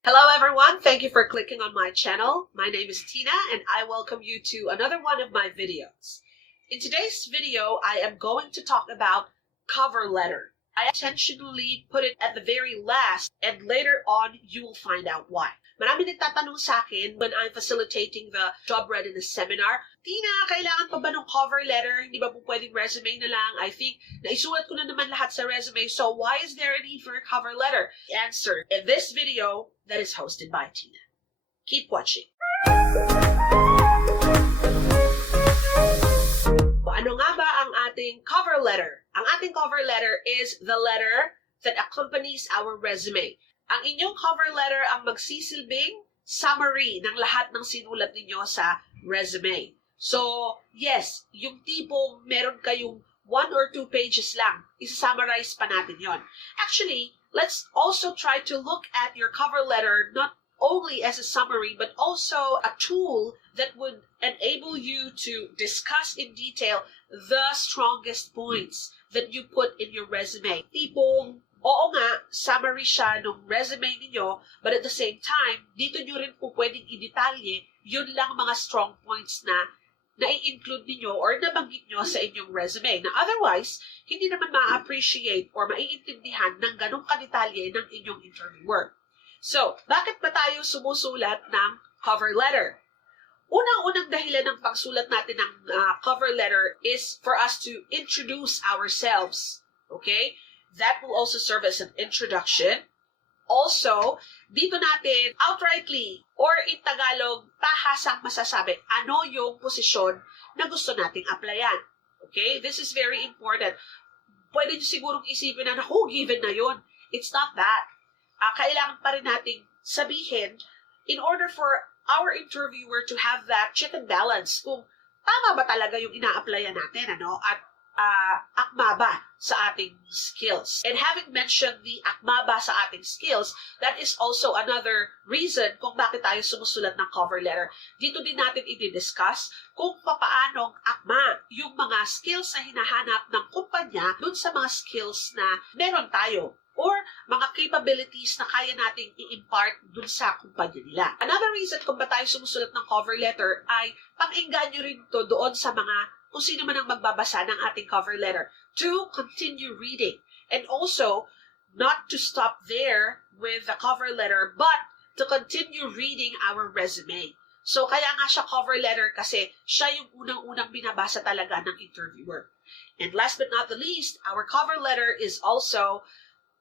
Hello everyone, thank you for clicking on my channel. My name is Tina and I welcome you to another one of my videos. In today's video, I am going to talk about cover letter. I intentionally put it at the very last and later on you will find out why. Marami nagtatanong sa akin when I'm facilitating the job readiness seminar, Tina, kailangan pa ba ng cover letter? Hindi ba po pwedeng resume na lang? I think naisulat ko na naman lahat sa resume, so why is there a need for a cover letter? The answer in this video that is hosted by Tina. Keep watching. Ano nga ba ang ating cover letter? Ang ating cover letter is the letter that accompanies our resume. Ang inyong cover letter ang magsisilbing summary ng lahat ng sinulat ninyo sa resume. So, yes, yung tipong meron kayong 1 or 2 pages lang, isa-summarize pa natin yon. Actually, let's also try to look at your cover letter not only as a summary, but also a tool that would enable you to discuss in detail the strongest points that you put in your resume. Tipong, oo nga, summary siya ng resume ninyo, but at the same time, dito nyo rin po pwedeng i-detalye yun lang mga strong points na nai-include ninyo or nabanggit nyo sa inyong resume. Na otherwise, hindi naman ma-appreciate or maiintindihan ng ganong kadetalye ng inyong interviewer. So, bakit ba tayo sumusulat ng cover letter? Unang-unang dahilan ng pagsulat natin ng cover letter is for us to introduce ourselves. Okay? That will also serve as an introduction. Also, dito natin outrightly or in Tagalog, tahasang masasabi ano yung posisyon na gusto nating applyan. Okay? This is very important. Pwede nyo sigurong isipin na, naku, given na yun. It's not that. Kailangan pa rin nating sabihin in order for our interviewer to have that check and balance kung tama ba talaga yung ina-applyan natin, ano? At akma ba sa ating skills. And having mentioned the akma ba sa ating skills, that is also another reason kung bakit tayo sumusulat ng cover letter. Dito din natin i-discuss kung papaanong akma yung mga skills na hinahanap ng kumpanya dun sa mga skills na meron tayo or mga capabilities na kaya nating i-impart dun sa kumpanya nila. Another reason kung ba tayo sumusulat ng cover letter ay pang-engganyo rin to doon sa mga kung sino man ang magbabasa ng ating cover letter to continue reading. And also, not to stop there with the cover letter, but to continue reading our resume. So, kaya nga siya cover letter kasi siya yung unang-unang binabasa talaga ng interviewer. And last but not the least, our cover letter is also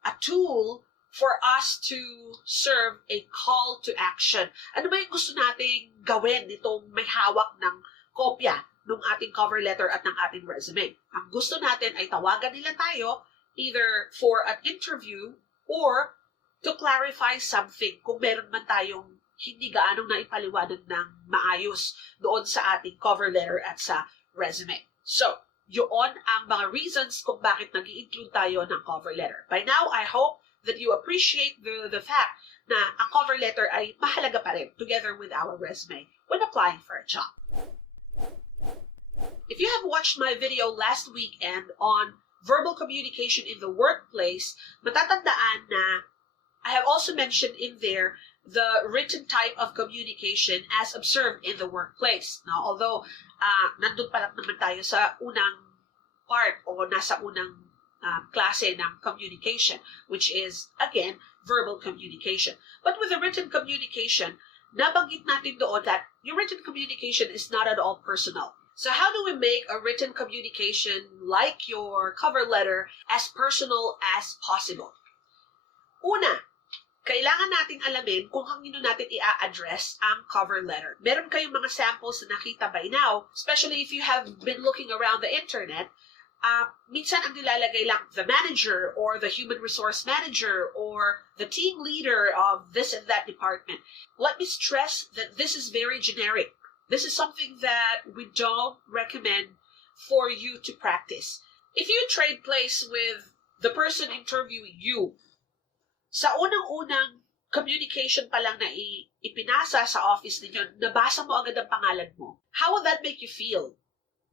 a tool for us to serve a call to action. Ano ba yung gusto nating gawin nitong may hawak ng kopya ng ating cover letter at ng ating resume? Ang gusto natin ay tawagan nila tayo either for an interview or to clarify something kung meron man tayong hindi gaanong naipaliwanag ng maayos doon sa ating cover letter at sa resume. So, yun ang mga reasons kung bakit nag-i-include tayo ng cover letter. By now, I hope that you appreciate the fact na ang cover letter ay mahalaga pa rin together with our resume when applying for a job. If you have watched my video last weekend on verbal communication in the workplace, matatandaan na I have also mentioned in there the written type of communication as observed in the workplace. Now, although nandun pa lang naman tayo sa unang part o nasa unang klase ng communication, which is, again, verbal communication. But with the written communication, nabanggit natin doon that your written communication is not at all personal. So how do we make a written communication like your cover letter as personal as possible? Una, kailangan nating alamin kung kanino natin i-address ang cover letter. Meron kayong mga samples na nakita by now, especially if you have been looking around the internet. Minsan ang nilalagay lang the manager or the human resource manager or the team leader of this and that department. Let me stress that this is very generic. This is something that we don't recommend for you to practice. If you trade place with the person interviewing you, sa unang-unang communication pa lang na ipinasa sa office ninyo, nabasa mo agad ang pangalan mo. How would that make you feel?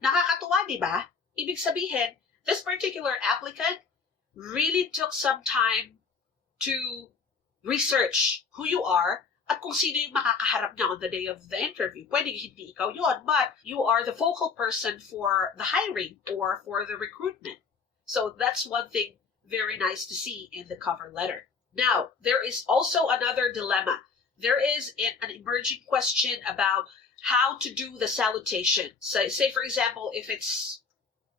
Nakakatuwa, di ba? Ibig sabihin, this particular applicant really took some time to research who you are at kung sino yung makakaharap niya on the day of the interview. Pwede hindi ikaw yun, but you are the focal person for the hiring or for the recruitment. So that's one thing very nice to see in the cover letter. Now, there is also another dilemma. There is an emerging question about how to do the salutation. So, say, for example, if it's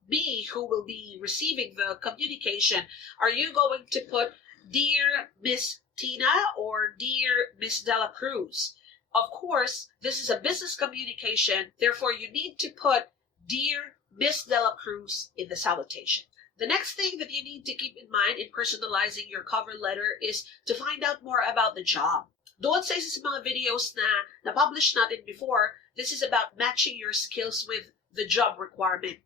me who will be receiving the communication, are you going to put, "Dear Miss Tina" or "Dear Miss Dela Cruz"? Of course, this is a business communication, therefore you need to put "Dear Miss Dela Cruz" in the salutation. The next thing that you need to keep in mind in personalizing your cover letter is to find out more about the job. Doon sa isa sa mga videos na na-publish natin before, this is about matching your skills with the job requirement.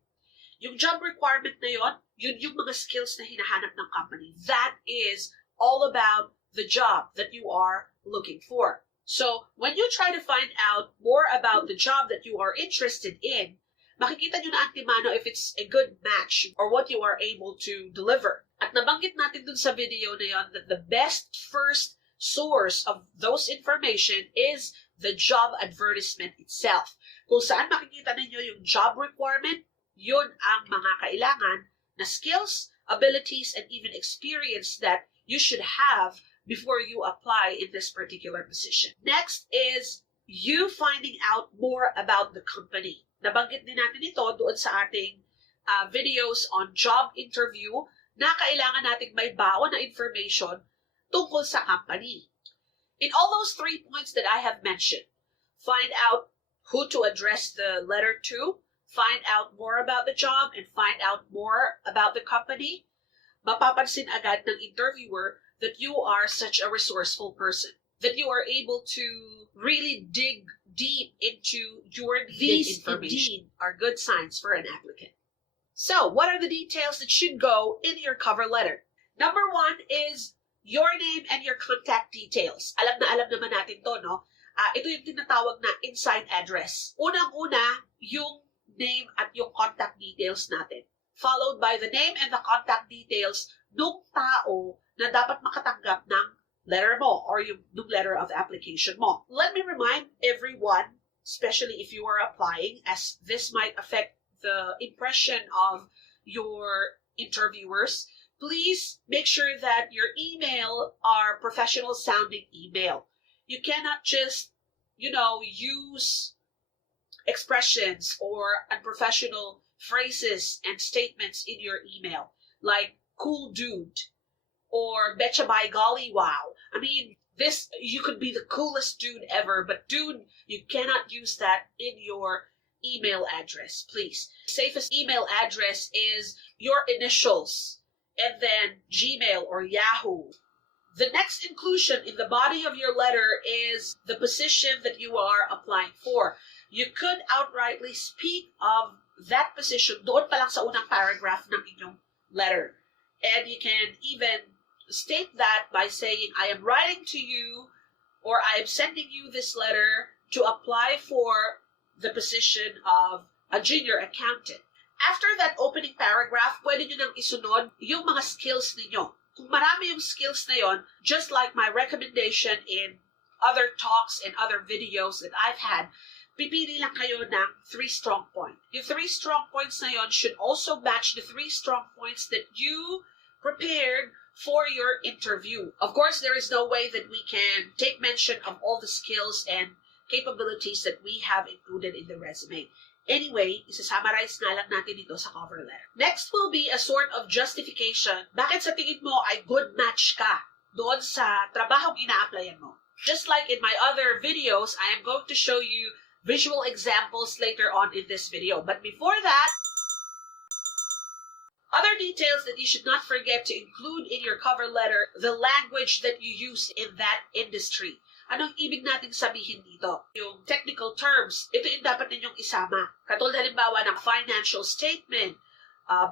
Yung job requirement na yun yung mga skills na hinahanap ng company. That is all about the job that you are looking for. So, when you try to find out more about the job that you are interested in, makikita nyo na antimano if it's a good match or what you are able to deliver. At nabanggit natin dun sa video na yun that the best first source of those information is the job advertisement itself. Kung saan makikita ninyo yung job requirement, yun ang mga kailangan na skills, abilities, and even experience that you should have before you apply in this particular position. Next is you finding out more about the company. Nabanggit din natin ito doon sa ating videos on job interview na kailangan nating may baon na information tungkol sa company. In all those 3 points that I have mentioned, find out who to address the letter to, find out more about the job, and find out more about the company, mapapansin agad ng interviewer that you are such a resourceful person, that you are able to really dig deep into your needed information. These indeed are good signs for an applicant. So, what are the details that should go in your cover letter? Number 1 is your name and your contact details. Alam naman natin to, no? Ito yung tinatawag na inside address. Unang-una, yung name at yung contact details natin. Followed by the name and the contact details nung tao na dapat makatanggap ng letter mo or yung letter of application mo. Let me remind everyone, especially if you are applying, as this might affect the impression of your interviewers, please make sure that your email are professional sounding email. You cannot just, use expressions or unprofessional phrases and statements in your email, like "cool dude" or "betcha by golly wow." I mean, you could be the coolest dude ever, but dude, you cannot use that in your email address, please. Safest email address is your initials and then Gmail or Yahoo. The next inclusion in the body of your letter is the position that you are applying for. You could outrightly speak of that position doon pa lang sa unang paragraph ng inyong letter. And you can even state that by saying, "I am writing to you," or "I am sending you this letter to apply for the position of a junior accountant." After that opening paragraph, pwede nyo nang isunod yung mga skills ninyo. Kung marami yung skills na yon, just like my recommendation in other talks and other videos that I've had, pipili lang kayo ng 3 strong points. Yung 3 strong points na yon should also match the 3 strong points that you prepared for your interview. Of course, there is no way that we can take mention of all the skills and capabilities that we have included in the resume. Anyway, isa-summarize nga lang natin ito sa cover letter. Next will be a sort of justification. Bakit sa tingin mo ay good match ka doon sa trabahong ina-applyan mo? Just like in my other videos, I am going to show you visual examples later on in this video. But before that, other details that you should not forget to include in your cover letter, the language that you use in that industry. Anong ibig nating sabihin dito? Yung technical terms, ito yung dapat ninyong isama. Katulad halimbawa ng financial statement,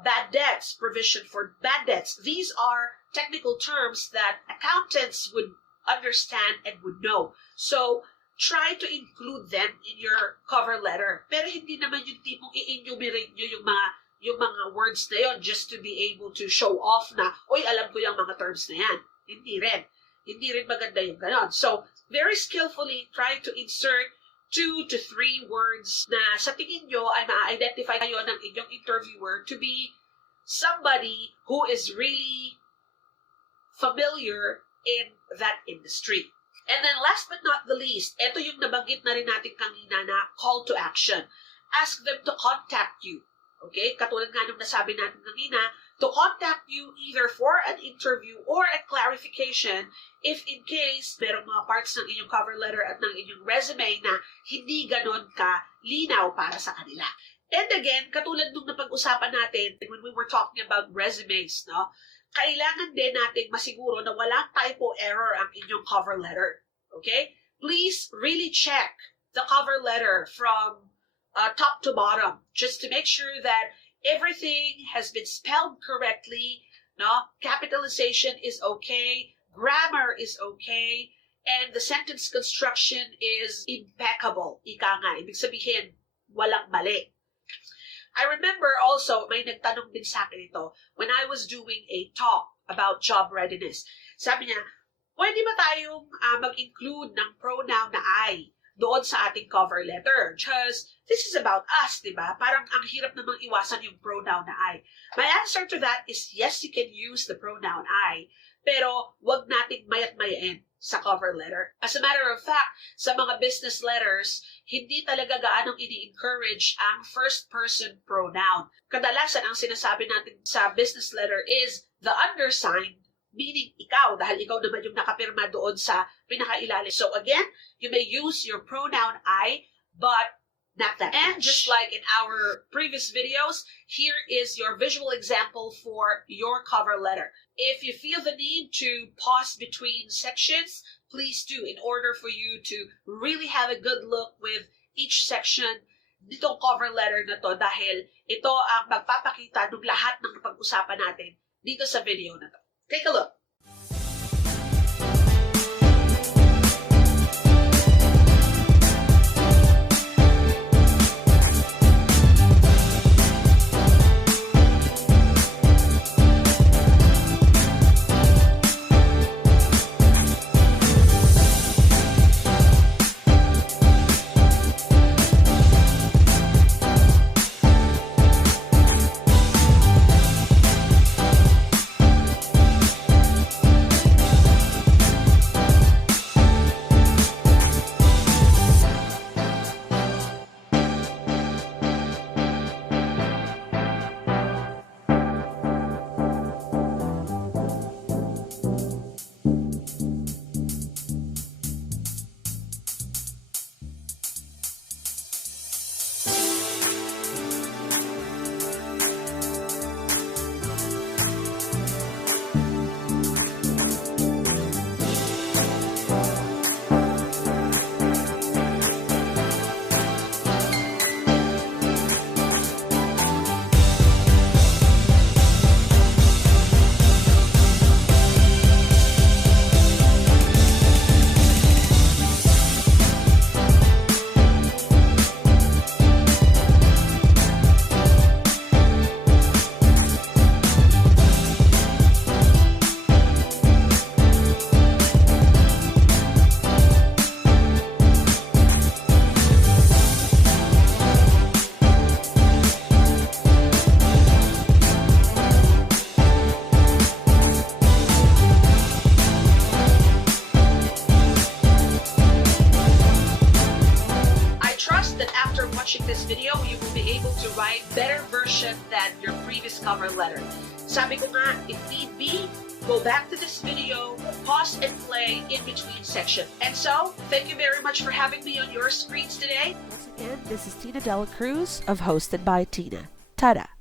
bad debts, provision for bad debts. These are technical terms that accountants would understand and would know. So, try to include them in your cover letter. Pero hindi naman yung tipong i-enumerate nyo yung mga words na yon just to be able to show off na, "Oy, alam ko yung mga terms na yan." Hindi rin. Hindi rin maganda yung ganon. So, very skillfully trying to insert 2 to 3 words na sa tingin nyo ay ma-identify kayo ng inyong interviewer to be somebody who is really familiar in that industry. And then last but not the least, ito yung nabanggit na rin natin kanina na call to action. Ask them to contact you. Okay? Katulad nga nung nasabi natin kanina, to contact you either for an interview or a clarification if in case merong mga parts ng inyong cover letter at ng inyong resume na hindi ganon ka linaw para sa kanila. And again, katulad nung napag-usapan natin when we were talking about resumes, no? Kailangan din natin masiguro na walang typo error ang inyong cover letter. Okay? Please really check the cover letter from top to bottom just to make sure that everything has been spelled correctly, no? Capitalization is okay, grammar is okay, and the sentence construction is impeccable. Ika nga, ibig sabihin, walang mali. I remember also, may nagtanong din sa akin ito, when I was doing a talk about job readiness. Sabi niya, pwede ba tayong mag-include ng pronoun na I doon sa ating cover letter? Because this is about us, di ba? Parang ang hirap namang iwasan yung pronoun na I. My answer to that is yes, you can use the pronoun I, pero wag nating mayat-mayain sa cover letter. As a matter of fact, sa mga business letters, hindi talaga gaanong ini-encourage ang first-person pronoun. Kadalasan, ang sinasabi natin sa business letter is the undersigned, meaning ikaw, dahil ikaw naman yung nakapirma doon sa pinakailalim. So again, you may use your pronoun I, but not that much. And just like in our previous videos, here is your visual example for your cover letter. If you feel the need to pause between sections, please do in order for you to really have a good look with each section nitong cover letter na to dahil ito ang magpapakita ng lahat ng pag-usapan natin dito sa video na to. Take a look. watching this video, you will be able to write better version than your previous cover letter. Sabi ko nga, if need be, go back to this video, pause and play in between section. And so, thank you very much for having me on your screens today. Once again, this is Dela Cruz of Hosted by Tina. Ta-da!